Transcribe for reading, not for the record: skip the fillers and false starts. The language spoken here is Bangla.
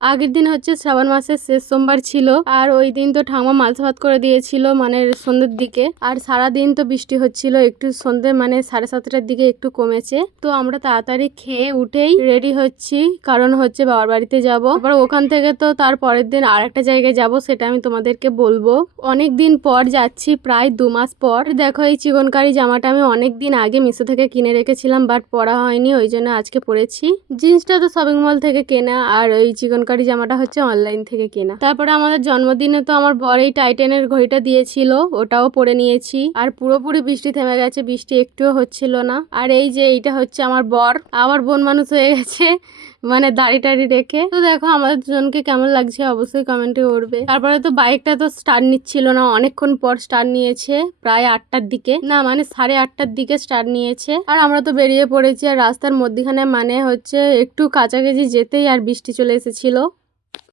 আগের দিন হচ্ছে শ্রাবণ মাসের শেষ সোমবার ছিল, আর ওই দিন তো ঠাকুমা মালসা ভাত করে দিয়েছিল মানে সন্ধ্যের দিকে। আর সারা দিন তো বৃষ্টি হচ্ছিল, একটু সন্ধ্যে মানে 7:30টার দিকে একটু কমেছে। তো আমরা তাড়াতাড়ি খেয়ে উঠেই রেডি হচ্ছি, কারণ হচ্ছে বাবার বাড়িতে যাব। আবার ওখান থেকে তো তার পরের দিন আর একটা জায়গায় যাব, সেটা আমি তোমাদেরকে বলবো। অনেক দিন পর যাচ্ছি, প্রায় 2 মাস পর। দেখো এই চিকনকারি জামাটা আমি অনেক দিন আগে মিশো থেকে কিনে রেখেছিলাম, বাট পরা হয়নি, ওই জন্য আজকে পরেছি। জিন্সটা তো শপিং মল থেকে কেনা, আর ওই চিকনকারি জামাটা হচ্ছে অনলাইন থেকে কেনা। তারপরে আমাদের জন্মদিনে তো আমার বর এই টাইটানের ঘড়িটা দিয়েছিল, ওটাও পরে নিয়েছি। আর পুরোপুরি বৃষ্টি থেমে গেছে, বৃষ্টি একটুও হচ্ছিল না। আর এই যে এইটা হচ্ছে আমার বর, আবার বোন মানুষ হয়ে গেছে, মানে দাড়ি টাড়ি রেখে। তো দেখো আমাদের দুজনকে কেমন লাগছে অবশ্যই কমেন্টে করবে। তারপরে তো বাইকটা তো স্টার্ট নিচ্ছিল না, অনেকক্ষণ পর স্টার্ট নিয়েছে, প্রায় 8টার দিকে, না মানে 8:30টার দিকে স্টার্ট নিয়েছে। আর আমরা তো বেরিয়ে পড়েছি, আর রাস্তার মধ্যখানে মানে হচ্ছে একটু কাছাকাছি যেতেই আর বৃষ্টি চলে এসেছিল।